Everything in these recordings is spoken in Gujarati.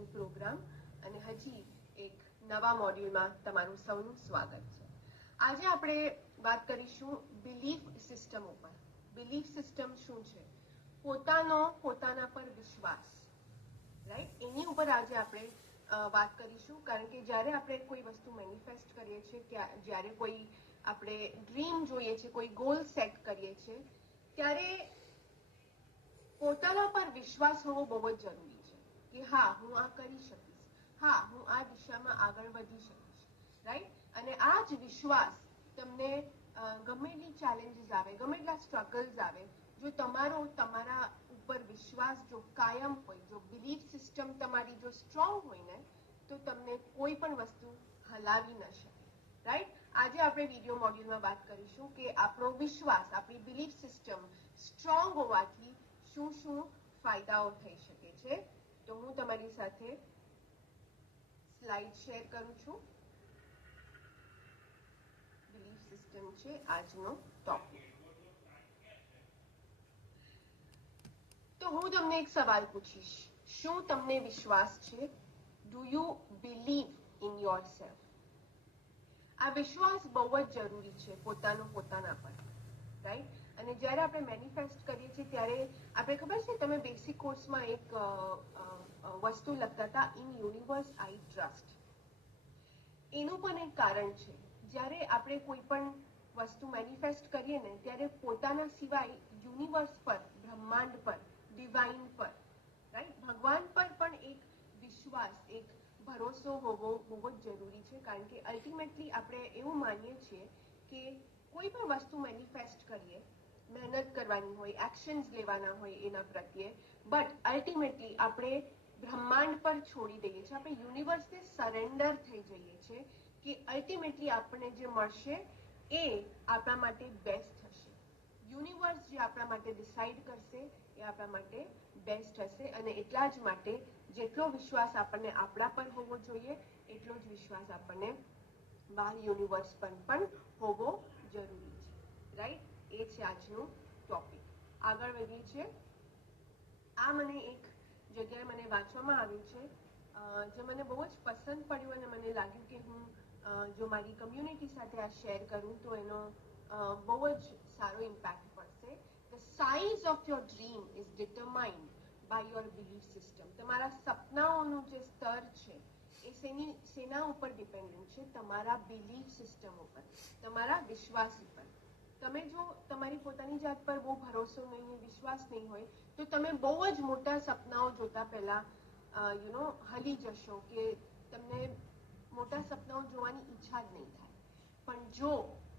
કોચિંગ પ્રોગ્રામ અને હજી એક નવા મોડ્યુલમાં તમારું સૌનું સ્વાગત છે. આજે આપણે વાત કરીશું બિલીફ સિસ્ટમ ઉપર. બિલીફ સિસ્ટમ શું છે? પોતાના પર વિશ્વાસ, રાઈટ? એની ઉપર આજે આપણે વાત કરીશું, કારણ કે જ્યારે આપણે કોઈ વસ્તુ મેનિફેસ્ટ કરીએ છીએ, જ્યારે કોઈ આપણે ડ્રીમ જોઈએ છે, કોઈ ગોલ સેટ કરીએ છીએ, ત્યારે પોતાના પર વિશ્વાસ હોવો બહુ જ જરૂરી છે કે હા, હું આ કરી શકીશ, હા, હું આ દિશામાં આગળ વધી શકીશ, રાઈટ? અને આ જ વિશ્વાસ તમને ગમે એટલી ચેલેન્જીસ આવે, ગમે એટલા સ્ટ્રગલ્સ આવે, જો તમારા ઉપર વિશ્વાસ જો કાયમ હોય, જો બિલીફ સિસ્ટમ તમારી જો સ્ટ્રોંગ હોય ને, તો તમને કોઈ પણ વસ્તુ હલાવી ન શકે, રાઈટ? આજે આપણે વિડીયો મોડ્યુલમાં વાત કરીશું કે આપણો વિશ્વાસ, આપણી બિલીફ સિસ્ટમ સ્ટ્રોંગ હોવાથી શું શું ફાયદાઓ થઈ શકે છે. તો હું તમારી સાથે સ્લાઇડ શેર કરું છું. બિલીફ સિસ્ટમ છે આજનો ટોપિક. તો હું તમને એક સવાલ પૂછીશ, શું તમને વિશ્વાસ છે? Do you believe in yourself? આ વિશ્વાસ બહુ જ જરૂરી છે પોતાના પર, રાઈટ? અને જ્યારે આપણે મેનિફેસ્ટ કરીએ છીએ ત્યારે આપણે ખબર છે, તમે બેસિક કોર્સમાં એક વસ્તુ લખતા હતા, ઇન યુનિવર્સ આઈ ટ્રસ્ટ. એનું પણ એક કારણ છે. જ્યારે આપણે કોઈ પણ વસ્તુ મેનિફેસ્ટ કરીએ ને, ત્યારે પોતાના સિવાય યુનિવર્સ પર, બ્રહ્માંડ પર, ડિવાઇન પર, રાઈટ, ભગવાન પર પણ એક વિશ્વાસ, એક ભરોસો હોવો બહુ જ જરૂરી છે. કારણ કે અલ્ટિમેટલી આપણે એવું માનીએ છીએ કે કોઈ પણ વસ્તુ મેનિફેસ્ટ કરીએ, મહેનત કરવાની હોય, એક્શન્સ લેવાના હોય એના પ્રત્યે, બટ અલ્ટિમેટલી આપણે બ્રહ્માંડ પર છોડી દઈએ છીએ, આપણે યુનિવર્સને સરેન્ડર થઈ જઈએ છીએ કે અલ્ટિમેટલી આપણને જે મળશે એ આપણા માટે બેસ્ટ હશે. યુનિવર્સ જે આપણા માટે ડિસાઇડ કરશે એ આપણા માટે બેસ્ટ હશે. અને એટલા જ માટે જેટલો વિશ્વાસ આપણને આપણા પર હોવો જોઈએ, એટલો જ વિશ્વાસ આપણને બહાર યુનિવર્સ પર પણ હોવો જરૂરી છે, રાઈટ? એ છે આજનું ટોપિક. આગળ વધીએ છીએ. આ મને એક જગ્યાએ મને વાંચવામાં આવ્યું છે, જે મને બહુ જ પસંદ પડ્યું અને મને લાગ્યું કે હું જો મારી કમ્યુનિટી સાથે આ શેર કરું તો એનો બહુ જ સારો ઇમ્પેક્ટ પડશે. The size of your dream is determined by your belief system. તમારા સપનાઓનું જે સ્તર છે એ સેના ઉપર ડિપેન્ડન્ટ છે? તમારા બિલીફ સિસ્ટમ ઉપર, તમારા વિશ્વાસ ઉપર. તમે જો તમારી પોતાની જાત પર બહુ ભરોસો નહીં હોય, વિશ્વાસ નહીં હોય, તો તમે બહુ જ મોટા સપનાઓ જોતા પહેલા હલી જશો, કે તમને મોટા સપનાઓ જોવાની ઈચ્છા જ નહીં થાય. પણ જો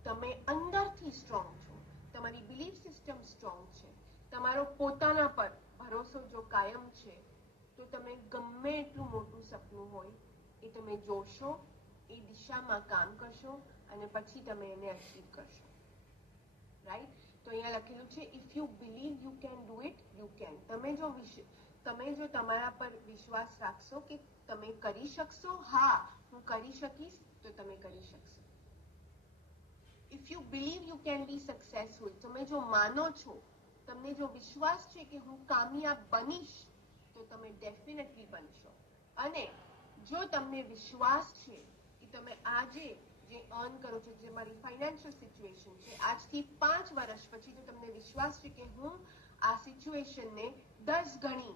તમે અંદરથી સ્ટ્રોંગ છો, તમારી બિલીફ સિસ્ટમ સ્ટ્રોંગ છે, તમારો પોતાના પર ભરોસો જો કાયમ છે, તો તમે ગમે એટલું મોટું સપનું હોય એ તમે જોશો, એ દિશામાં કામ કરશો અને પછી તમે એને અચીવ કરશો, રાઈટ? તો અહીંયા લખેલું છે, if you believe you can do it, you can. તમે જો તમારા પર વિશ્વાસ રાખશો કે તમે કરી શકશો, હા, હું કરી શકીશ, તો તમે કરી શકશો. If you believe you can be successful, તમે જો માનો છો, તમને જો વિશ્વાસ છે કે હું કામયાબ બનીશ, તો તમે ડેફિનેટલી બનશો. અને જો તમને વિશ્વાસ છે કે તમે આજે જે અર્ન કરો છો, જે મારી ફાઇનાન્શિયલ સિચ્યુએશન છે, આજથી 5 વર્ષ પછી જો તમને વિશ્વાસ છે કે હું આ સિચ્યુએશનને 10 ગણી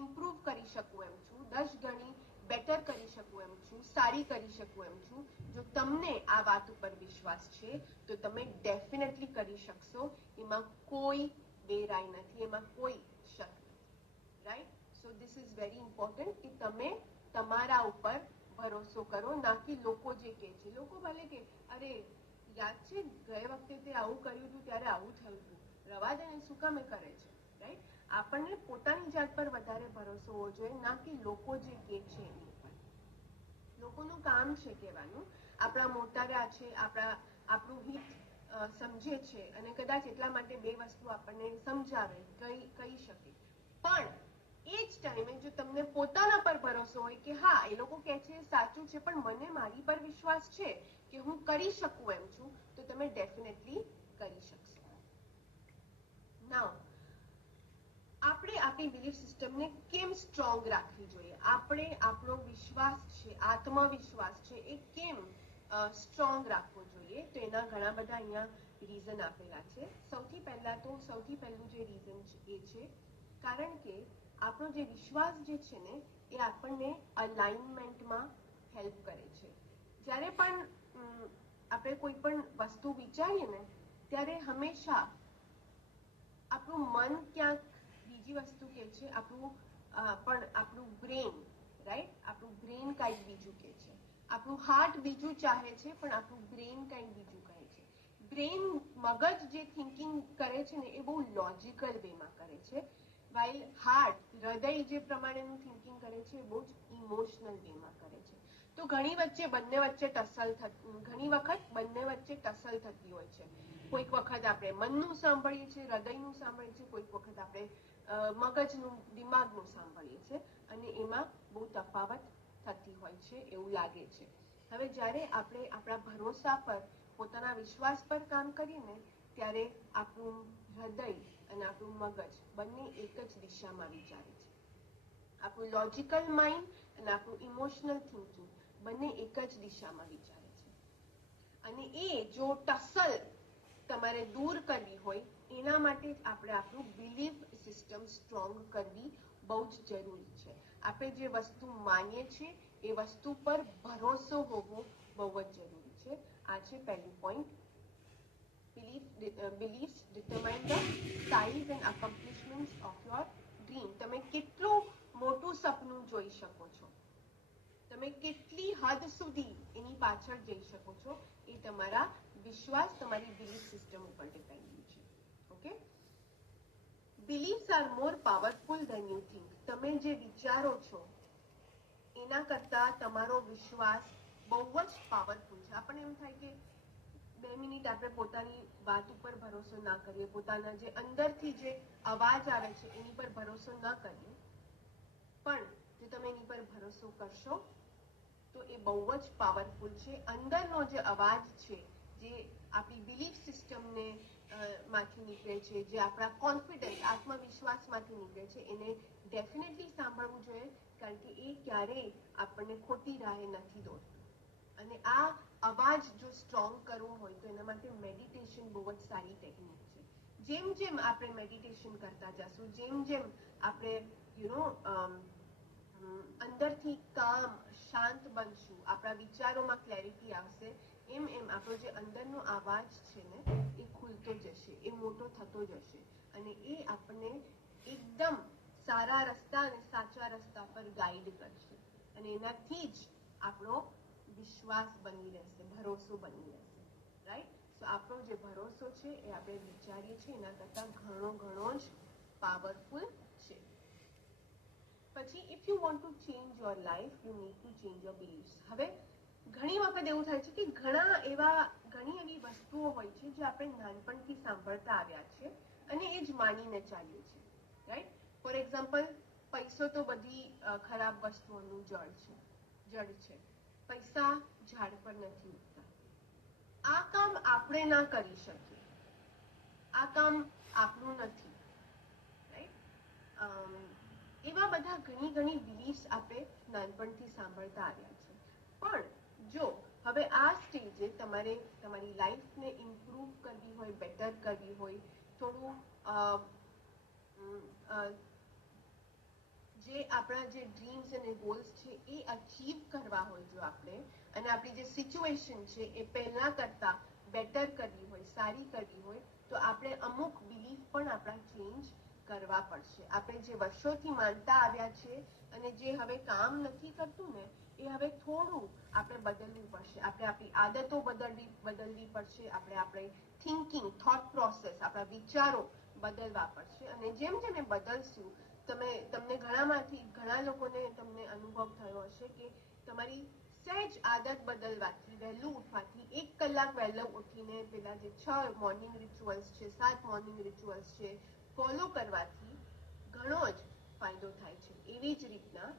ઇમ્પ્રૂવ કરી શકું એમ છું, 10 ગણી બેટર કરી શકું એમ છું, સારી કરી શકું એમ છું, જો તમને આ વાત ઉપર વિશ્વાસ છે, તો તમે ડેફિનેટલી કરી શકશો. એમાં કોઈ બેરાઈ નથી, એમાં કોઈ શક નથી, right? So this is very important કે તમે તમારા ઉપર ભરોસો કરો, ના કે લોકો જે કહે છે. લોકો ભલે કે અરે યાદ છે ગયે વખતે તે આવું કર્યું હતું, ત્યારે આવું થયું હતું, રવા દે ને, શું કામ કરે છે, રાઈટ? આપણને પોતાની જાત પર વધારે ભરોસો હોવો જોઈએ, ના કે લોકો જે કહે છે એની ઉપર. લોકોનું કામ છે કહેવાનું, આપણા મોટાવ્યા છે, આપણું હિત સમજે છે, અને કદાચ એટલા માટે બે વસ્તુ આપણને સમજાવે, કહી શકે. પણ એ જ ટાઈમે જો તમને પોતાના પર ભરોસો હોય કે હા, એ લોકો કહે છે સાચું છે, પણ મને મારી પર વિશ્વાસ છે કે હું કરી શકું એમ છું, તો તમે ડેફિનેટલી કરી શકશો. નાઉ, આપણે આપણી બિલીફ સિસ્ટમને કેમ સ્ટ્રોંગ રાખવી જોઈએ, આપણે આપણો વિશ્વાસ છે, આત્મવિશ્વાસ છે, એ કેમ સ્ટ્રોંગ રાખવો જોઈએ? તો એના ઘણા બધા અહીંયા રીઝન આપેલા છે. સૌથી પહેલું જે રીઝન છે એ છે કારણ કે આપણો જે વિશ્વાસ જે છે ને એ આપણને અલાઇનમેન્ટમાં હેલ્પ કરે છે. જ્યારે પણ આપણે કોઈ પણ વસ્તુ વિચારીએ ને ત્યારે હંમેશા આપણું મન ક્યાંક બીજી વસ્તુ કે છે, આપણું બ્રેન, રાઈટ, આપણું બ્રેન કંઈક બીજું કે છે, આપણું હાર્ટ બીજું ચાહે છે, પણ આપણું બ્રેન કંઈક બીજું કહે છે. બ્રેન, મગજ જે થિંકિંગ કરે છે ને એ બહુ લોજિકલ વેમાં કરે છે, વાઇલ હાર્ટ, હૃદય જે પ્રમાણેનું થિંકિંગ કરે છે એ બહુ જ ઇમોશનલ વેમાં કરે છે. તો ઘણી વખત બંને વચ્ચે ટસલ થતી હોય છે. કોઈક વખત આપણે મનનું સાંભળીએ છીએ, હૃદયનું સાંભળીએ છીએ, કોઈક વખત આપણે મગજનું, દિમાગનું સાંભળીએ છીએ, અને એમાં બહુ તફાવત થતી હોય છે એવું લાગે છે. હવે જ્યારે આપણે આપણા ભરોસા પર, પોતાના વિશ્વાસ પર કામ કરીએ ને ત્યારે આપણું હૃદય અને આપણું મગજ બંને એક જ દિશામાં વિચારે છે. આપણું લોજિકલ માઇન્ડ અને આપણું ઇમોશનલ થિંકિંગ બંને એક જ દિશામાં વિચારે છે. અને એ જો ટસલ તમારે દૂર કરવી હોય એના માટે જ આપણે આપણું બિલીફ સિસ્ટમ સ્ટ્રોંગ કરવી બહુ જ જરૂરી છે. આપણે જે વસ્તુ માનીએ છીએ એ વસ્તુ પર ભરોસો હોવો બહુ જ જરૂરી છે. આ છે પહેલું point. Beliefs determine the size and accomplishments of your dream. તમે કેટલું મોટું સપનું જોઈ શકો છો, તમે કેટલી હદ સુધી એની પાછળ જઈ શકો છો, એ તમારા વિશ્વાસ, તમારી બિલીફ સિસ્ટમ ઉપર ડિપેન્ડન્ટ છે. Okay, beliefs are more powerful then you think. તમે જે વિચારો છો એના કરતા તમારો વિશ્વાસ બહુ જ પાવરફુલ છે. આપણને એમ થાય કે 2 મિનિટ આપણે પોતાની વાત ઉપર ભરોસો ના કરીએ, પોતાના જે અંદરથી જે અવાજ આવે છે એની પર ભરોસો ના કરીએ, પણ જો તમે એની પર ભરોસો કરશો તો એ બહુ જ પાવરફુલ છે. અંદરનો જે અવાજ છે, જે આપણી બિલીફ સિસ્ટમને માંથી નીકળે છે, જે આપણા કોન્ફિડન્સ, આત્મવિશ્વાસમાંથી નીકળે છે, એને ડેફિનેટલી સાંભળવું જોઈએ, કારણ કે એ ક્યારેય આપણને ખોટી રાહે નથી દોરતું. અને આ અવાજ જો સ્ટ્રોંગ કરવો હોય તો એના માટે મેડિટેશન બહુ જ સારી ટેકનિક છે. જેમ જેમ આપણે મેડિટેશન કરતા જશું, જેમ જેમ આપણે અંદરથી કામ, શાંત બનશું, આપણા વિચારોમાં ક્લેરિટી આવશે, એમ એમ આપણો જે અંદરનો અવાજ છે ને એ ખુલતો જશે, એ મોટો થતો જશે, અને એ આપણને એકદમ સારા રસ્તા અને સાચા રસ્તા પર ગાઈડ કરશે. અને એનાથી જ આપણો વિશ્વાસ બની રહેશે, ભરોસો બની રહેશે. રાઈટ? સો આપણો જે ભરોસો છે એ આપણે વિચારીએ છીએ એના કરતા ઘણો જ પાવરફુલ છે. પછી, if you want to change your life, you need to change your beliefs. હવે ઘણી વખત એવું થાય છે કે ઘણી એવી વસ્તુઓ હોય છે જે આપણે નાનપણથી સાંભળતા આવ્યા છે અને એ જ માનીને ચાલીએ છીએ. રાઈટ? ફોર એક્ઝામ્પલ, પૈસો તો બધી ખરાબ વસ્તુઓનું જડ છે. પૈસા ઝાડ પર નથી ઉગતા. આ કામ આપણે ના કરી શકીએ, આ કામ આપણું નથી. રાઈટ? એવા બધા ઘણી બિલીફ્સ આપણે નાનપણથી સાંભળતા આવ્યા છે. પણ જો હવે આ સ્ટેજે તમારે તમારી લાઈફને ઇમ્પ્રૂવ કરવી હોય, બેટર કરવી હોય, થોડું જે આપણા જે ડ્રીમ્સ અને ગોલ્સ છે એ અચીવ કરવા હોય જો આપણે, અને આપણી જે સિચ્યુએશન છે એ પહેલા કરતા બેટર કરવી હોય, સારી કરવી હોય, તો આપણે અમુક બિલીફ પણ આપણા ચેન્જ કરવા પડશે. આપણે જે વર્ષોથી માનતા આવ્યા છે અને જે હવે કામ નથી કરતું ને, એ હવે થોડું આપણે બદલવું પડશે. આપણે આપણી આદતો બદલવી પડશે. આપણે થિંકિંગ, થોટ પ્રોસેસ, આપણા વિચારો બદલવા પડશે. અને જેમ જેમ એ બદલશું, તમને ઘણા લોકોને તમને અનુભવ થયો હશે કે તમારી સહેજ આદત બદલવાથી, વહેલું ઉઠવાથી, 1 કલાક વહેલું ઉઠીને પેલા જે 6 મોર્નિંગ રિચ્યુઅલ્સ છે, 7 મોર્નિંગ રિચ્યુઅલ્સ છે, ફોલો કરવાથી ઘણો જ ફાયદો થાય છે. એવી જ રીતના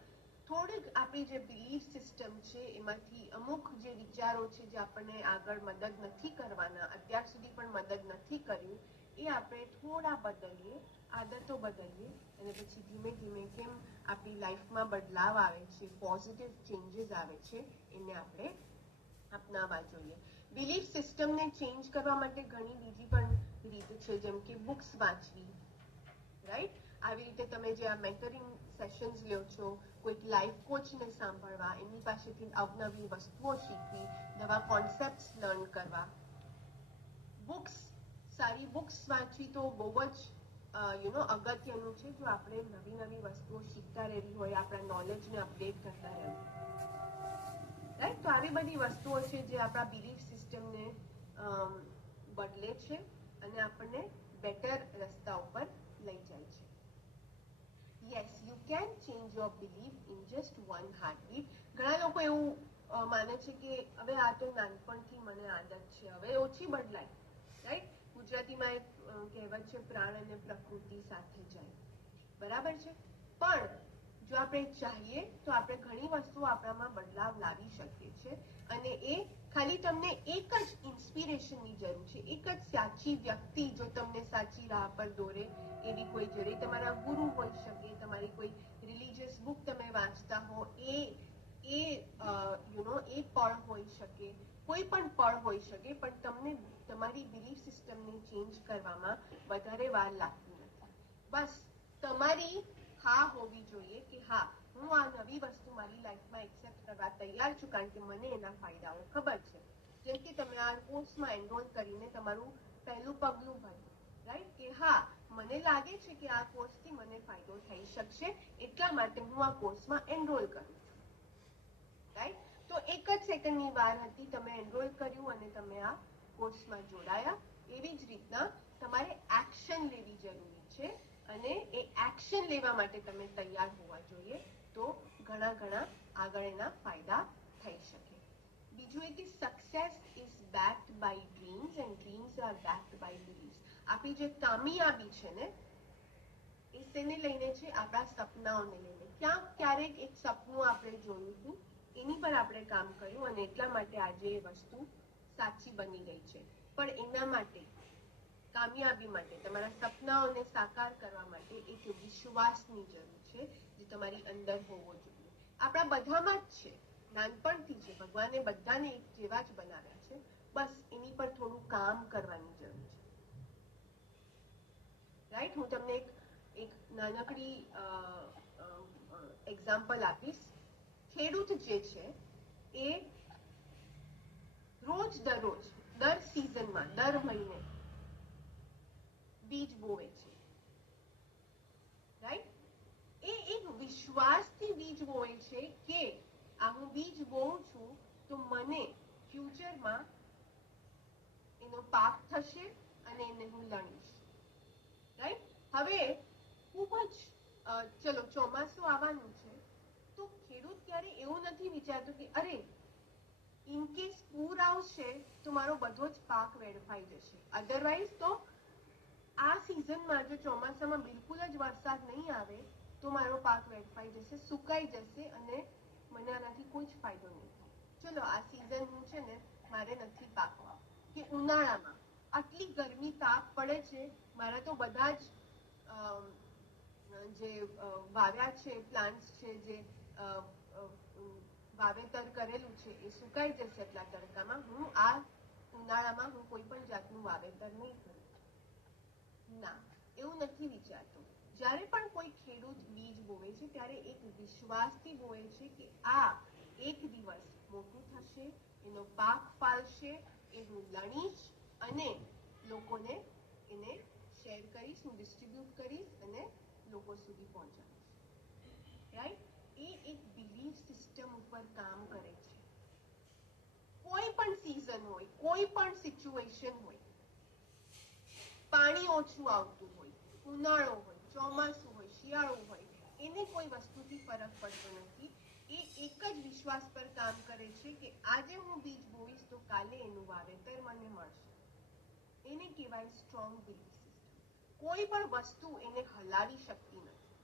થોડીક આપણી જે બિલીફ સિસ્ટમ છે એમાંથી અમુક જે વિચારો છે જે આપણને આગળ મદદ નથી કરવાના, અત્યાર સુધી પણ મદદ નથી કર્યું, એ આપણે થોડા બદલીએ, આદતો બદલીએ અને પછી ધીમે ધીમે કેમ આપણી લાઈફમાં બદલાવ આવે છે, પોઝિટિવ ચેન્જીસ આવે છે, એને આપણે અપનાવવા જોઈએ. બિલીફ સિસ્ટમને ચેન્જ કરવા માટે ઘણી બીજી પણ રીત છે, જેમ કે બુક્સ વાંચવી, રાઈટ? આવી રીતે તમે જે આ મેન્ટરિંગ સેશન્સ લ્યો છો, કોઈક લાઈફ કોચને સાંભળવા, એમની પાસેથી અવનવી વસ્તુઓ શીખવી, નવા કોન્સેપ્ટ્સ લર્ન કરવા. બુક્સ, સારી બુક્સ વાંચવી તો બહુ જ અગત્યનું છે. જો આપણે નવી નવી વસ્તુઓ શીખતા રહેવી હોય, આપણા નોલેજને અપડેટ કરતા રહેવું, રાઈટ? તો આવી બધી વસ્તુઓ છે જે આપણા બિલીફ સિસ્ટમને બદલે છે અને આપણને બેટર રસ્તા ઉપર લઈ જાય છે. Yes, you can change your belief in just one heartbeat. ઘણા લોકો એવું માને છે કે હવે આ તો નાનપણથી મને આદત છે, હવે ઓછી બદલાય, રાઈટ? ગુજરાતીમાં એક કહેવત છે, પ્રાણ અને પ્રકૃતિ સાથે જાય, બરાબર છે? પણ જો આપણે ચાહીએ તો આપણે ઘણી વસ્તુઓ આપણામાં બદલાવ લાવી શકીએ છીએ અને એ ખાલી તમને એક જ ઇન્સ્પિરેશનની જરૂર છે, એક જ સાચી વ્યક્તિ જો તમને સાચી રાહ પર દોરે એવી કોઈ જરૂર. તમારા ગુરુ હોઈ શકે, તમારી કોઈ રિલિજિયસ બુક તમે વાંચતા હો, એ પળ હોઈ શકે, કોઈ પણ પળ હોઈ શકે, પણ તમને તમારી બિલીફ સિસ્ટમને ચેન્જ કરવામાં વધારે વાર લાગતી નથી. બસ તમારી હા હોવી જોઈએ કે હા, હું આ નવી વસ્તુ મારી લાઈફમાં એક્સેપ્ટ કરવા તૈયાર છું, કારણ કે મને એના ફાયદાઓ ખબર છે. જેમ કે તમે આ કોર્સમાં એનરોલ કરીને તમારું પહેલું પગલું ભર્યું, રાઈટ? કે હા, મને લાગે છે કે આ કોર્સથી મને ફાયદો થઈ શકશે, એટલા માટે હું આ કોર્સમાં એનરોલ કરું છું, રાઈટ? તો એક જ સેકન્ડની વાર હતી, તમે એનરોલ કર્યું અને તમે આ કોર્સમાં જોડાયા. એવી જ રીતના તમારે એક્શન લેવી જરૂરી છે અને એ એક્શન લેવા માટે તમે તૈયાર હોવા જોઈએ, તો ઘણા ઘણા આગળ એના ફાયદા થઈ શકે. બીજું એ કે success is backed by dreams and dreams are backed by believes. આપણી જે કામયાબી છે ને, એ શેને લઈને છે? આપણા સપનાઓને લઈને. ક્યારેક એક સપનું આપણે જોયું હતું, એની પર આપણે કામ કર્યું અને એટલા માટે આજે એ વસ્તુ સાચી બની ગઈ છે. પણ એના માટે, કામયાબી માટે, તમારા સપનાઓને સાકાર કરવા માટે એક વિશ્વાસની જરૂર છે, જે તમારી અંદર હોવો જોઈએ. આપણા બધામાં જ છે, નાનપણથી છે. ભગવાને બધાને એક જેવા જ બનાવ્યા છે, બસ એની પર થોડું કામ કરવાની જરૂર છે, રાઈટ? હું તમને એક નાનકડી એક્ઝામ્પલ આપીશ. ખેડૂત જે છે એ રોજ દરરોજ, દર સિઝનમાં, દર મહિને બીજ બોવે છે, રાઈટ? એ એક વિશ્વાસથી બીજ બોવે છે કે આ હું બીજ બોઉં છું તો મને ફ્યુચરમાં એનો પાક થશે અને એને હું લણીશ, રાઈટ? હવે ખૂબ જ ચલો ચોમાસું આવવાનું છે, તો ખેડૂત ક્યારે એવું નથી વિચારતો કે અરે ઇનકેસ પૂર આવશે તો મારો બધો જ પાક વેડફાઈ જશે. અધરવાઇઝ તો આ સિઝનમાં જો ચોમાસામાં બિલકુલ જ વરસાદ નહીં આવે તો મારો પાક વેડફાઈ જશે, સુકાઈ જશે અને મને આનાથી કોઈ જ ફાયદો નહીં થાય. ચલો આ સિઝન હું છે ને મારે નથી પાકવા. કે ઉનાળામાં આટલી ગરમી તાપ પડે છે, મારા તો બધા જ જે વાવ્યા છે પ્લાન્ટ્સ છે, જે વાવેતર કરેલું છે, એ સુકાઈ જશે એટલા તડકામાં. હું આ ઉનાળામાં હું કોઈ પણ જાતનું વાવેતર નહીં કરું. ના, એવું નથી વિચારતો. જ્યારે પણ કોઈ ખેડૂત બીજ બોવે છે ત્યારે એક વિશ્વાસથી બોવે છે કે આ એક દિવસ મોટું થશે, એનો પાક ફાલશે, એ હું લણીશ અને લોકોને એને શેર કરીશ, હું ડિસ્ટ્રીબ્યુટ કરીશ અને લોકો સુધી પહોંચાડીશ, રાઈટ? એ એક બિલીફ સિસ્ટમ ઉપર કામ કરે છે. કોઈ પણ સિઝન હોય, કોઈ પણ સિચ્યુએશન હોય, પાણી ઓછું આવતું હોય, ઉનાળો હોય, ચોમાસું હોય, શિયાળો હોય, એને કોઈ વસ્તુથી ફરક પડતો નથી. એ એક જ વિશ્વાસ પર કામ કરે છે કે આજે હું બીજ બોવીશ તો કાલે એનું વાવેતર મને મળશે. એને કહેવાય સ્ટ્રોંગ બિલીફ સિસ્ટમ. કોઈ પણ વસ્તુ એને હલાવી શકતી નથી,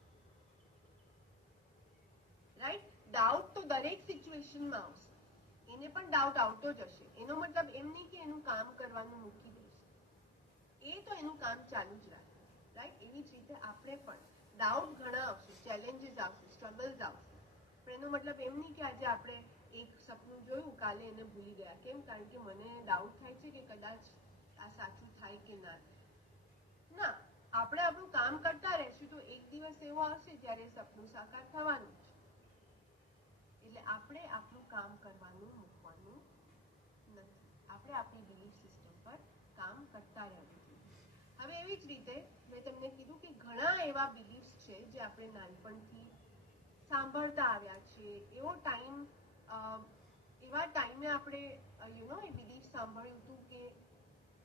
રાઈટ? ડાઉટ તો દરેક સિચ્યુએશનમાં આવશે, એને પણ ડાઉટ આવતો જ હશે. એનો મતલબ એમ નહીં કે એનું કામ કરવાનું મૂકી દેશે, એ તો એનું કામ ચાલુ જ રાખે, રાઈટ? એવી જ રીતે આપણે પણ ડાઉટ ઘણા આવશે, ચેલેન્જીસ આવશે, સ્ટ્રગલ્સ આવશે, પણ એનો મતલબ એમ નહીં કે આજે આપણે એક સપનું જોયું, કાલે એને ભૂલી ગયા. કેમ? કારણ કે મને ડાઉટ થાય છે કે કદાચ આ સાચું થાય કે ના. ના, આપણે આપણું કામ કરતા રહેશું તો એક દિવસ એવો આવશે જ્યારે સપનું સાકાર થવાનું છે. એટલે આપણે આપણું કામ કરવાનું મૂકવાનું નથી. આપણે આપણી બિલીફ સિસ્ટમ પર કામ કરતા રહેવું જોઈએ. હવે એવી જ રીતે મેં તમને કીધું કે ઘણા એવા બિલીફ્સ છે જે આપણે નાનપણથી સાંભળતા આવ્યા છે. એવો ટાઈમ, એવા ટાઈમે આપણે એ બિલીફ સાંભળ્યું હતું કે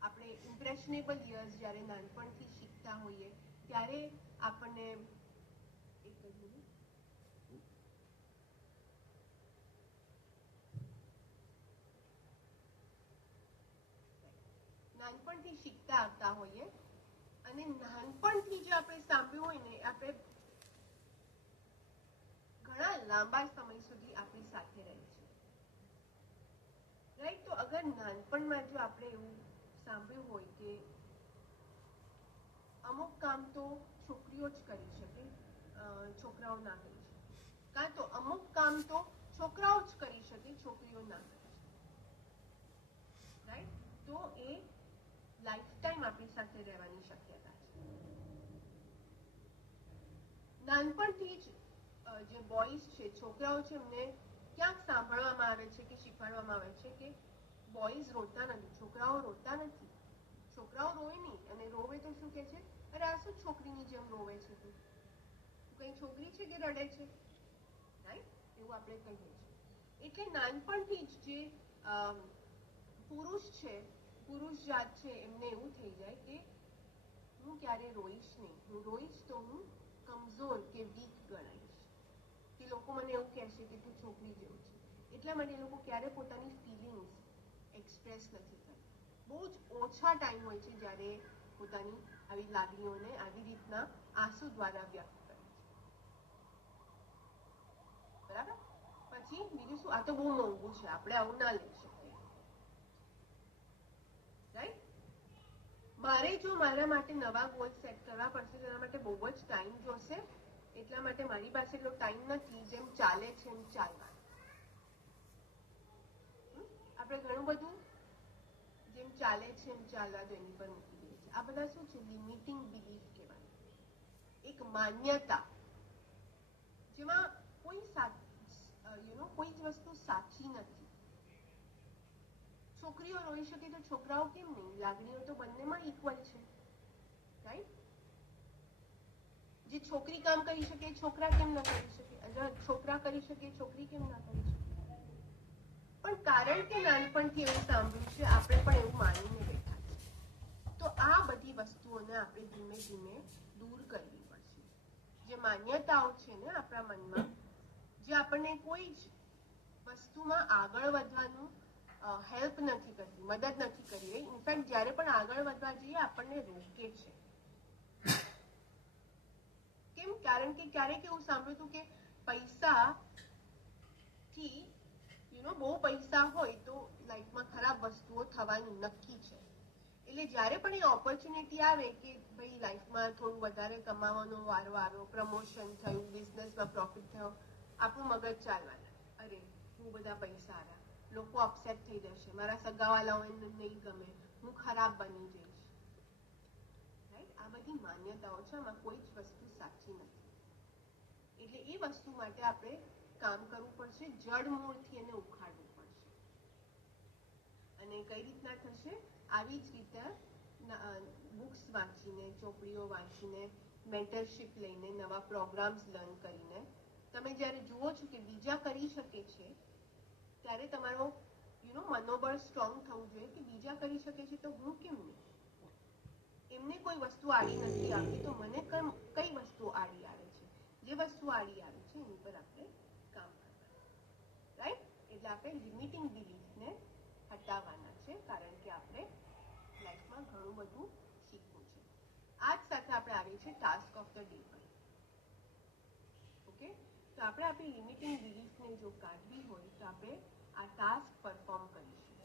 આપણે ઇમ્પ્રેશનેબલ યર્સ જ્યારે નાનપણથી શીખતા હોઈએ ત્યારે આપણને નાનપણથી શીખતા આવતા હોઈએ અને નાનપણથી જે આપણે સાંભળ્યું હોય ને આપણે ઘણા લાંબા સમય સુધી આપણી સાથે રહે છે, રાઈટ? તો અગર નાનપણમાં જો આપણે એવું સાંભળ્યું હોય કે અમુક કામ તો છોકરીઓ જ કરી શકે, છોકરાઓ ના કરી શકે, કાં તો અમુક કામ તો છોકરાઓ જ કરી શકે, છોકરીઓ ના કરી શકે, રાઈટ? તો એ લાઈફ ટાઈમ આપણી સાથે રહેવાની શક્યતા છે. નાનપણથી જ જે બોયઝ છે, છોકરાઓ છે, એમને ક્યાંક સાંભળવામાં આવે છે કે શીખવાડવામાં આવે છે કે બોયઝ રોતા નથી, છોકરાઓ રોતા નથી. છોકરાઓ રોય નહીં, અને રોવે તો શું કે છે, અરે આ શું છોકરીની જેમ રોવે છે, તું કઈ છોકરી છે કે રડે છે, રાઈટ? એવું આપણે કહીએ છીએ. એટલે નાનપણથી જ જે પુરુષ છે, પુરુષ જાત છે, એમને એવું થઈ જાય કે હું ક્યારે રોઈશ નહીં, હું રોઈશ તો હું કમજોર કે વીક ગણાઈશ, કે લોકો મને એવું કહેશે કે તું છોકરી જેવું છે. એટલા માટે લોકો ક્યારે પોતાની ફિલિંગ્સ એક્સપ્રેસ નથી કરતા. બહુ જ ઓછા ટાઈમ હોય છે જ્યારે પોતાની આવી લાગણીઓને આવી રીતના આંસુ દ્વારા વ્યક્ત કરે છે, બરાબર? પછી બીજું શું, આ તો બહુ મોંઘું છે, આપણે આવું ના લઈ શકીએ, રાઈટ? મારે જો મારા માટે નવા ગોલ સેટ કરવા પડશે તો એના માટે બહુ જ ટાઈમ જોશે, એટલા માટે મારી પાસે એટલો ટાઈમ નથી. જેમ ચાલે છે એમ ચાલવાનું. આપણે ઘણું બધું જેમ ચાલે છે એમ ચાલવા દો એની પર મૂકી દઈએ છીએ. આ બધા શું છે? લિમિટિંગ બિલીફ કહેવાય, એક માન્યતા જેમાં કોઈ કોઈ જ વસ્તુ સાચી નથી. છોકરીઓ રોઈ શકે તો છોકરાઓ કેમ નહીં? લાગણીઓ તો બંનેમાં ઇક્વલ છે, રાઈટ? જે છોકરી કામ કરી શકે છોકરા કેમ ના કરી શકે? છોકરા કરી શકે છોકરી કેમ ના કરી શકે? પણ કારણ કે નાનપણથી એવું સાંભળ્યું છે, આપણે પણ એવું માનીને બેઠા છે. તો આ બધી વસ્તુઓને આપણે ધીમે ધીમે દૂર કરવી પડશે. જે માન્યતાઓ છે ને આપણા મનમાં, જે આપણને કોઈ જ વસ્તુમાં આગળ વધવાનું હેલ્પ નથી કરતી, મદદ નથી કરી. ઇનફેક્ટ જ્યારે પણ આગળ વધવા જઈએ આપણને રોકે છે. કેમ? કારણ કે ક્યારેક એવું સાંભળ્યું હતું કે પૈસાથી બહુ પૈસા હોય તો લાઈફમાં ખરાબ વસ્તુઓ થવાની નક્કી છે. એટલે જ્યારે પણ એ ઓપોર્ચ્યુનિટી આવે કે ભાઈ લાઈફમાં થોડું વધારે કમાવાનો વારો આવ્યો, પ્રમોશન થયું, બિઝનેસમાં પ્રોફિટ થયો, આપણું મગજ ચાલવાના, અરે હું બધા પૈસા આવ્યા, લોકો અપસેટ થઈ જશે, મારા સગાવાલાઓને નહીં ગમે, હું ખરાબ બની જઈશ, રાઈટ? આ બધી માન્યતાઓ છે, આમાં કોઈ જ વસ્તુ સાચી નથી. એટલે એ વસ્તુ માટે આપણે કામ કરવું પડશે, જડમૂળથી એને ઉખાડવું પડશે. અને કઈ રીતના થશે? આવી જ રીતે બુક્સ વાંચીને, ચોપડીઓ વાંચીને, મેન્ટરશિપ લઈને, નવા પ્રોગ્રામ્સ લર્ન કરીને તમે જ્યારે જુઓ છો કે બીજા કરી શકે છે ત્યારે તમારો મનોબળ સ્ટ્રોંગ થવું જોઈએ કે બીજા કરી શકે છે તો હું કેમ નહીં? એમને કોઈ વસ્તુ આડી નથી આવતી તો મને કઈ વસ્તુ આડી આવે છે? જે વસ્તુ આડી આવે છે એની પર આપણે કામ કરવાનું, રાઈટ? એટલે આપણે લિમિટિંગ બિલીફને હટાવવાના છે, કારણ કે આપણે લાઈફમાં ઘણું બધું શીખવું છે. આ જ સાથે આપણે આવીએ છીએ ટાસ્ક ઓફ ધ ડે પર. ઓકે, તો આપણે આપણી લિમિટિંગ બિલીફને જો કાઢવી હોય તો આપણે આ ટાસ્ક પરફોર્મ કરીશું,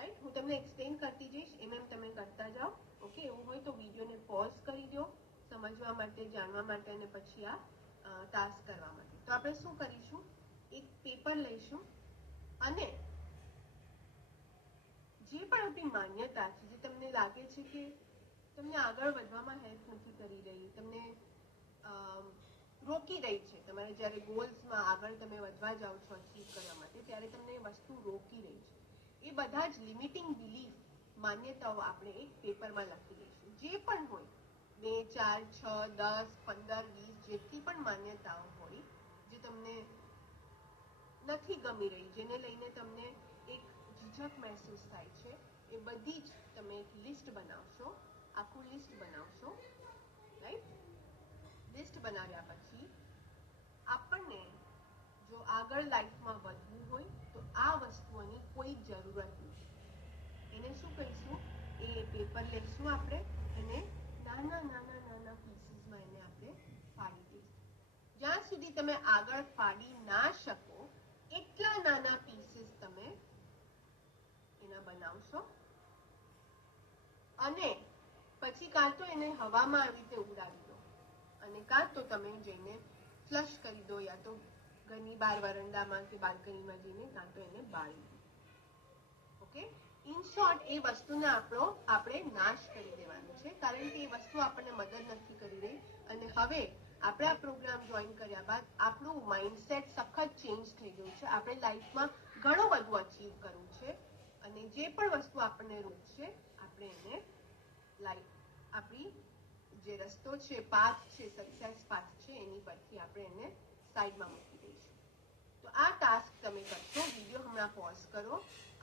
રાઈટ. હું તમને એક્સપ્લેન કરતી જઈશ, એમ તમે કરતા જાઓ. ઓકે, એવું હોય તો વિડીયોને પોઝ કરી દો સમજવા માટે, જાણવા માટે, અને પછી આ ટાસ્ક કરવા માટે. તો આપણે શું કરીશું, એક પેપર લઈશું અને જે પણ આપણી માન્યતા છે, જે તમને લાગે છે કે તમને આગળ વધવામાં હેલ્પ નથી કરી રહી, તમને રોકી રહી છે, તમારે જ્યારે ગોલ્સમાં આગળ તમે વધવા જાઓ છો અચીવ કરવા માટે, ત્યારે તમને એ વસ્તુ રોકી રહી છે. એ બધા જ લિમિટિંગ બિલીફ, માન્યતાઓ આપણે એક પેપરમાં લખી દઈશું. જે પણ હોય, 2, 4, 6, 10, 15, 20, જેટલી પણ માન્યતાઓ હોય જે તમને નથી ગમી રહી, જેને લઈને તમને એક ઝીઝક મહેસૂસ થાય છે, એ બધી જ તમે એક લિસ્ટ બનાવશો, આખું લિસ્ટ બનાવશો. રાઈટ. લિસ્ટ બનાવ્યા પછી આપણને જો આગળ લાઈફમાં વધવું હોય તો આ વસ્તુઓની કોઈ જરૂરત નથી. એને શું કહીશું, એ પેપર લઈશું આપણે અને નાના નાના નાના પીસીસમાં એને આપણે ફાડી દઈશું. જ્યાં સુધી તમે આગળ ફાડી ના શકો એટલા નાના પીસીસ તમે એના બનાવશો અને પછી કાં તો એને હવામાં આવી રીતે ઉડાવી દો અને કાં તો તમે જઈને ફ્લશ કરી દો, યા તો ઘરની બહાર વરંડામાં કે બાલ્કનીમાં જઈને કાં તો એને બાળી દો. ઓકે, ઇન શોર્ટ એ વસ્તુને આપણે નાશ કરી દેવાનો છે, કારણ કે એ વસ્તુ આપણને મદદ નથી કરી રહી. અને હવે આપણે આ પ્રોગ્રામ જોઈન કર્યા બાદ આપણું માઇન્ડસેટ સખત ચેન્જ થઈ ગયું છે. આપણે લાઈફમાં ઘણું બધું અચીવ કરવું છે અને જે પણ વસ્તુ આપણને રોકશે આપણે એને આપણી જે રસ્તો છે, પાથ છે, સક્સેસ પાથ છે, એની પરથી આપણે એને સાઈડમાં મૂકી દઈશું. તો આ ટાસ્ક તમે કરશો. વિડીયો હમણાં પોઝ કરો.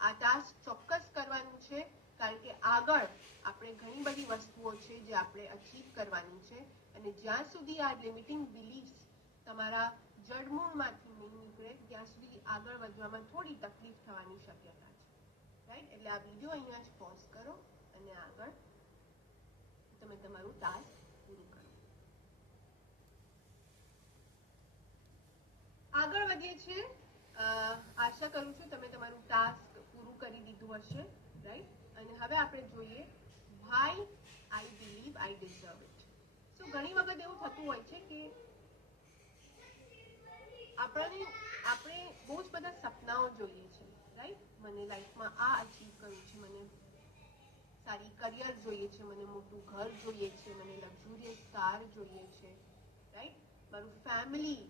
આ ટાસ્ક ચોક્કસ કરવાનું છે, કારણ કે આગળ આપણે ઘણી બધી વસ્તુઓ છે જે આપણે અચીવ કરવાની છે અને જ્યાં સુધી આ લિમિટિંગ બિલીફ્સ તમારા જડમૂળમાંથી નહીં નીકળે ત્યાં સુધી આગળ વધવામાં થોડી તકલીફ થવાની શક્યતા છે. રાઈટ. એટલે આ વિડીયો અહીંયા જ પોઝ કરો અને આગળ તમે તમારું ટાસ્ક પૂરું કરો. આગળ વધીએ છીએ. આશા કરું છું તમે તમારું ટાસ્ક પૂરું કરી દીધું હશે. રાઈટ. અને હવે આપણે જોઈએ why I believe I deserve it. સો ઘણી વખત એવું થતું હોય છે કે આપણે બહુ જ બધા સપનાઓ જોઈએ છે. રાઈટ. મને લાઈફમાં આ અચીવ કરવું છે, મને સારી કરિયર જોઈએ છે, મને મોટું ઘર જોઈએ છે, મને લક્ઝુરિયસ કાર જોઈએ છે. રાઈટ. મારું ફેમિલી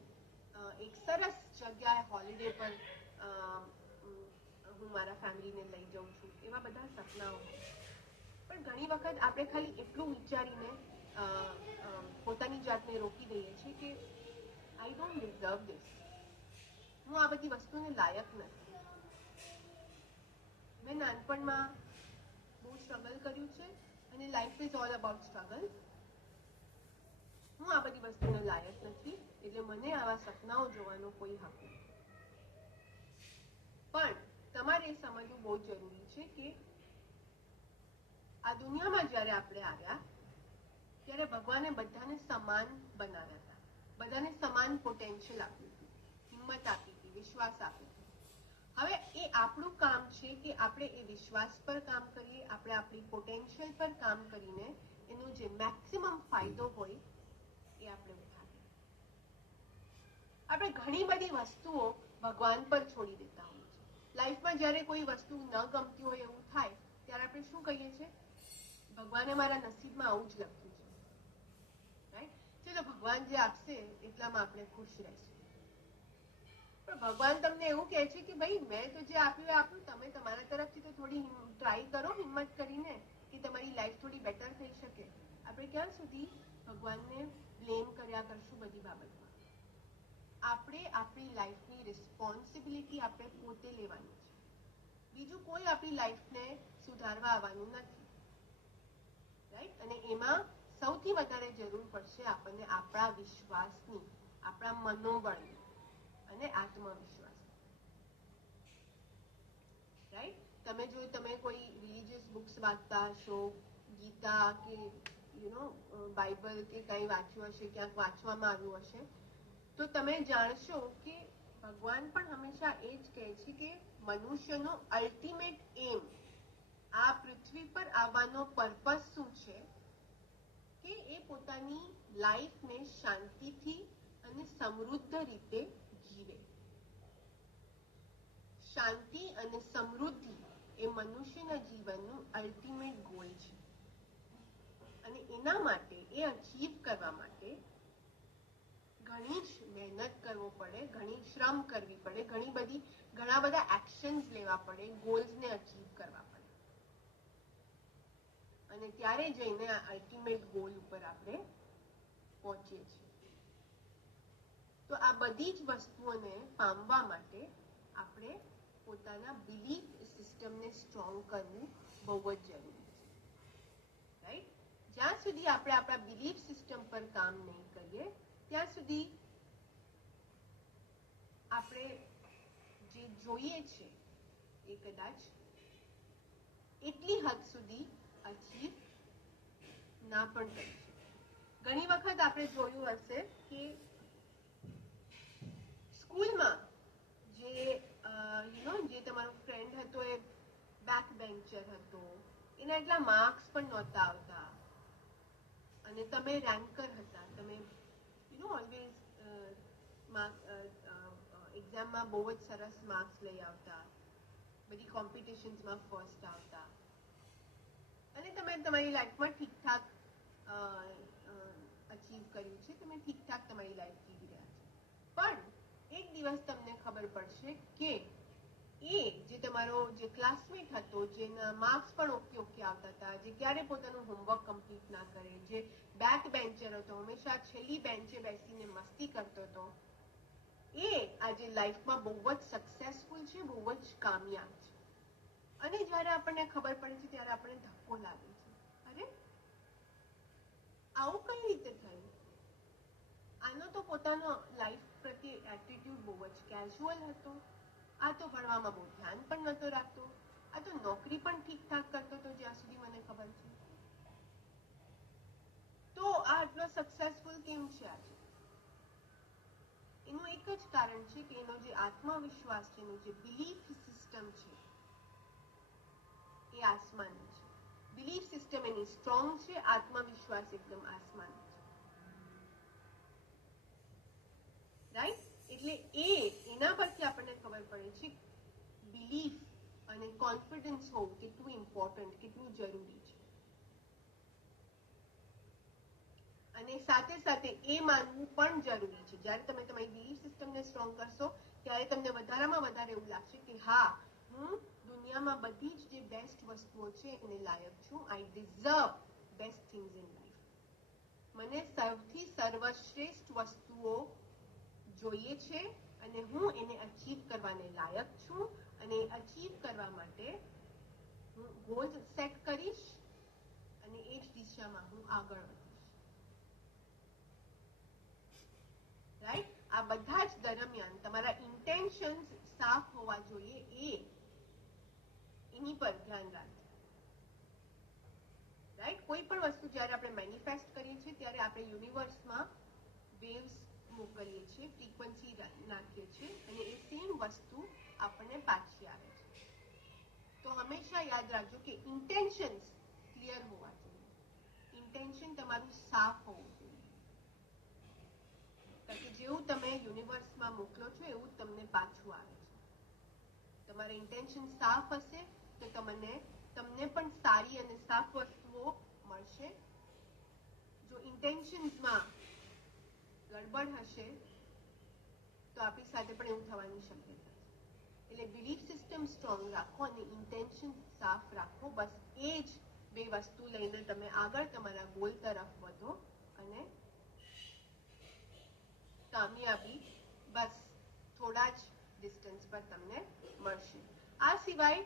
એક સરસ જગ્યાએ હોલિડે પર હું મારા ફેમિલીને લઈ જાઉં છું, એવા બધા સપનાઓ હોય. પણ ઘણી વખત આપણે ખાલી એટલું વિચારીને પોતાની જાતને રોકી દઈએ છીએ કે આઈ ડોન્ટ ડિઝર્વ ધીસ, હું આ બધી વસ્તુને લાયક નથી. મેં નાનપણમાં બહુ સ્ટ્રગલ કર્યું છે અને life is all about struggle. હું આ બધી વસ્તુને લાયક નથી, એટલે મને આવા સપનાઓ જોવાનો કોઈ હક નથી. પણ તમારે એ સમજવું બહુ જરૂરી છે કે આ દુનિયામાં જ્યારે આપણે આવ્યા ત્યારે ભગવાને બધાને સમાન બનાવ્યા હતા, બધાને સમાન પોટેન્શિયલ આપ્યું હતું, હિંમત આપી હતી, વિશ્વાસ આપ્યો હતો. હવે એ આપણું કામ છે કે આપણે એ વિશ્વાસ પર કામ કરીએ, આપણે આપણી પોટેન્શિયલ પર કામ કરીને એનો જે મેક્સિમમ ફાયદો હોય એ આપણે ઉઠાવીએ. આપણે ઘણી બધી વસ્તુઓ ભગવાન પર છોડી દેતા હોઈએ છીએ. લાઈફમાં જ્યારે કોઈ વસ્તુ ન ગમતી હોય એવું થાય ત્યારે આપણે શું કહીએ છીએ, ભગવાને મારા નસીબમાં આવું જ લખ્યું છે. રાઈટ. ચલો ભગવાન જે આપશે એટલામાં આપણે ખુશ રહીશું. પણ ભગવાન તમને એવું કહે છે કે ભાઈ મેં તો જે આપ્યું એ આપ્યું, તમે તમારા તરફથી તો થોડી ટ્રાય કરો હિંમત કરીને કે તમારી લાઈફ થોડી બેટર થઈ શકે. આપણે ક્યાં સુધી ભગવાનને બ્લેમ કર્યા કરશું બધી બાબતમાં? આપણે આપણી લાઈફની રિસ્પોન્સિબિલિટી આપણે પોતે લેવાની છે. બીજું કોઈ આપણી લાઈફને સુધારવા આવવાનું નથી. રાઈટ. અને એમાં સૌથી વધારે જરૂર પડશે આપણને આપણા વિશ્વાસની, આપણા મનોબળની અને આત્મવિશ્વાસની. રાઈટ. તમે કોઈ રિલિજિયસ બુક્સ વાંચતા હશો, ગીતા કે બાઇબલ કે કંઈ વાંચ્યું હશે, ક્યાંક વાંચવામાં આવ્યું હશે, તો તમે જાણશો કે ભગવાન પણ હંમેશા એ જ કહે છે કે મનુષ્યનો અલ્ટિમેટ એમ આ પૃથ્વી પર આવવાનો પર્પસ શું છે કે એ પોતાની લાઈફને શાંતિથી અને સમૃદ્ધ રીતે જીવે. શાંતિ અને સમૃદ્ધિ એ મનુષ્યના જીવનનું અલ્ટિમેટ ગોલ છે અને એના માટે એ અચીવ કરવા માટે ઘણી જ મહેનત કરવો પડે, ઘણી શ્રમ કરવી પડે, ઘણા બધા એક્શન્સ લેવા પડે, ગોલ્સને અચીવ કરવા પડે અને ત્યારે જઈને આ અલ્ટિમેટ ગોલ ઉપર આપણે પહોંચીએ છીએ. તો આ બધી જ વસ્તુઓને પામવા માટે આપણે પોતાના બિલીફ સિસ્ટમને સ્ટ્રોંગ કરવું બહુ જ જરૂરી છે. રાઈટ? જ્યાં સુધી આપણે આપણા બિલીફ સિસ્ટમ પર કામ નહીં કરીએ ત્યાં સુધી આપણે જે જોઈએ છે એ કદાચ એટલી હદ સુધી અચીવ ના પણ કરી શકીએ. ઘણી વખત આપણે જોયું હશે કે સ્કૂલમાં જે તમારો ફ્રેન્ડ હતો એ બેક બેન્ચર હતો, એના એટલા માર્ક્સ પણ નહોતા આવતા અને તમે રેન્કર હતા, તમે ઓલવેઝ એક્ઝામમાં બહુ જ સરસ માર્ક્સ લઈ આવતા, બધી કોમ્પિટિશન્સમાં ફર્સ્ટ આવતા અને તમે તમારી લાઈફમાં ઠીકઠાક અચીવ કર્યું છે, તમે ઠીકઠાક તમારી લાઈફ જીવી રહ્યા છો. પણ એક દિવસ તમને ખબર પડશે કે એ જે તમારો જે ક્લાસમેટ હતો, જેના માર્ક્સ પણ ઓકે ઓકે આવતા હતા, જે ક્યારે પોતાનું હોમવર્ક કમ્પ્લીટ ના કરે, જે બેક બેન્ચર હતો, હંમેશા છેલ્લી બેન્ચે બેસીને મસ્તી કરતો હતો, એ આજે લાઈફમાં બહુ જ સક્સેસફુલ છે, બહુ જ કામયાબ છે. અને જ્યારે આપણને ખબર પડે છે ત્યારે આપણને ધક્કો લાગે છે, અરે આવું કઈ રીતે થયું? આનો તો પોતાનો લાઈફ પ્રત્યે એટીટ્યુડ બહુ જ કેઝ્યુઅલ હતો, આ તો ભણવામાં બહુ ધ્યાન પણ નહોતો રાખતો, આ તો નોકરી પણ ઠીકઠાક કરતો હતો જ્યાં સુધી મને ખબર છે, તો આ આટલો સક્સેસફુલ કેમ છે આજે? એનું એક જ કારણ છે કે એનો જે આત્મવિશ્વાસ છે, એનું જે બિલીફ સિસ્ટમ છે એ આસમાની છે. બિલીફ સિસ્ટમ એની સ્ટ્રોંગ છે, આત્મવિશ્વાસ એકદમ આસમાની છે. રાઈટ? એટલે એના પરથી આપણને ખબર પડે છે બિલીફ અને કોન્ફિડન્સ હોવું કેટલું ઇમ્પોર્ટન્ટ, કેટલું જરૂરી છે. અને સાથે સાથે એ માનવું પણ જરૂરી છે, જ્યારે તમે તમારી બિલીફ સિસ્ટમને સ્ટ્રોંગ કરશો ત્યારે તમને વધારામાં વધારે એવું લાગશે કે હા, હું દુનિયામાં બધી જ જે બેસ્ટ વસ્તુઓ છે એને લાયક છું. I deserve best things in life. મને સૌથી સર્વશ્રેષ્ઠ વસ્તુઓ જોઈએ છે અને હું એને અચીવ કરવાને લાયક છું અને અચીવ કરવા માટે હું ગોલ્સ સેટ કરીશ અને એ જ દિશામાં હું આગળ વધીશ. રાઈટ? આ બધા જ દરમિયાન તમારા ઇન્ટેન્શન્સ સાફ હોવા જોઈએ, એની પર ધ્યાન રાખજો. રાઈટ? કોઈ પણ વસ્તુ જ્યારે આપણે મેનિફેસ્ટ કરીએ છીએ ત્યારે આપણે યુનિવર્સમાં વેવ્સ મોકલીએ છીએ, ફ્રીક્વન્સી નાખીએ છીએ અને એ સેમ વસ્તુ આપણને પાછી આવે છે. તો હંમેશા યાદ રાખજો કે ઇન્ટેન્શન્સ ક્લિયર હોવા જોઈએ, ઇન્ટેન્શન તમારું સાફ હોવું જોઈએ, કારણ કે જેવું તમે યુનિવર્સમાં મોકલો છો એવું તમને પાછું આવે છે. તમારા ઇન્ટેન્શન સાફ હશે તો તમને પણ સારી અને સાફ વસ્તુઓ મળશે. જો ઇન્ટેન્શન્સમાં ગડબડ હશે તો આપણી સાથે પણ એવું થવાની શક્યતા છે. એટલે બિલીફ સિસ્ટમ સ્ટ્રોંગ રાખો અને ઇન્ટેન્શન સાફ રાખો. બસ એ જ બે વસ્તુ લઈને તમે આગળ તમારા ગોલ તરફ વધો અને કામયાબી બસ થોડા જ ડિસ્ટન્સ પર તમને મળશે. આ સિવાય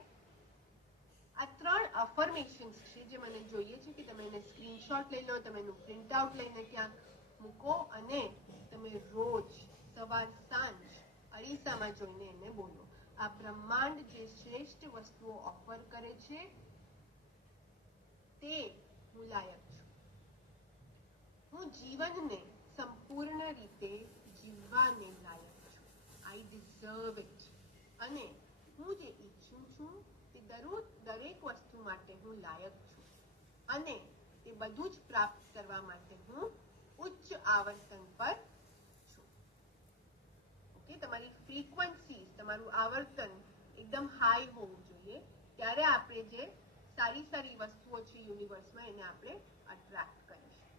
આ 3 અફર્મેશન્સ છે જે મને જોઈએ છે કે તમે એને સ્ક્રીનશોટ લઈ લો, તમે એનું પ્રિન્ટ આઉટ લઈને ક્યાંક મૂકો અને તમે રોજ સવાર સાંજ અરીસામાં જોઈને એને બોલો. આ બ્રહ્માંડ જે શ્રેષ્ઠ વસ્તુઓ ઓફર કરે છે તે હું લાયક છું. હું જીવનને સંપૂર્ણ રીતે જીવવાને લાયક છું. I deserve it. અને હું જે ઈચ્છું છું તે દરેક વસ્તુ માટે હું લાયક છું અને તે બધું જ પ્રાપ્ત કરવા માટે હું ઉચ્ચ આવર્તન પર છું. ઓકે, તમારી ફ્રીક્વન્સી, તમારું આવર્તન એકદમ હાઈ હોવું જોઈએ, ત્યારે આપણે જે સારી સારી વસ્તુઓ છે યુનિવર્સમાં એને આપણે અટ્રેક્ટ કરીશું.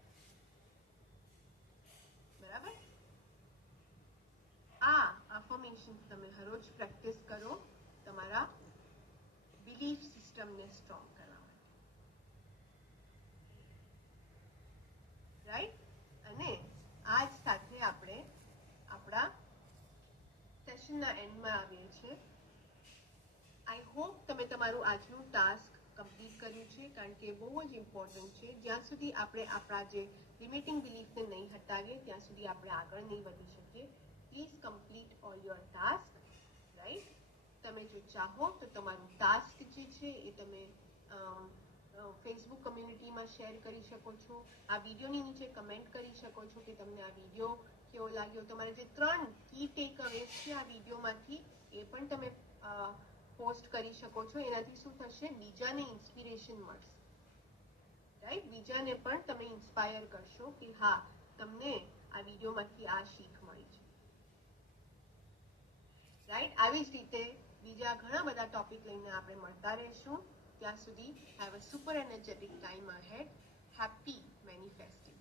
બરાબર? આ અફર્મેશન તમે હરરોજ પ્રેક્ટિસ કરો તમારા બિલીફ સિસ્ટમને સ્ટ્રોંગ કરવા માટે. રાઈટ? અને આજ સાથે આપણે આપણા સેશનના એન્ડમાં આવીએ છીએ. આઈ હોપ તમે તમારું આજનું ટાસ્ક કમ્પ્લીટ કર્યું છે, કારણ કે બહુ જ ઇમ્પોર્ટન્ટ છે. જ્યાં સુધી આપણે આપણા જે લિમિટિંગ બિલીફને નહીં હટાવીએ ત્યાં સુધી આપણે આગળ નહીં વધી શકીએ. Please complete all your task. Right? તમે જો ચાહો તો તમારું ટાસ્ક જે છે એ તમે ફેસબુક કમ્યુનિટીમાં શેર કરી શકો છો. આ વિડીયોની નીચે કમેન્ટ કરી શકો છો કે તમને આ વિડીયો કેવો લાગ્યો. તમારે જે 3 કી ટેક અવેઝ છે આ વિડીયોમાંથી એ પણ તમે પોસ્ટ કરી શકો છો. એનાથી શું થશે? બીજાને ઇન્સ્પિરેશન મળશે. રાઈટ? બીજાને પણ તમે ઇન્સ્પાયર કરશો કે હા, તમને આ વિડીયોમાંથી આ શીખ મળી છે. રાઈટ? આવી જ રીતે બીજા ઘણા બધા ટોપિક લઈને આપણે મળતા રહીશું. ત્યાં સુધી have a super energetic time ahead. Happy મેનિફેસ્ટિંગ.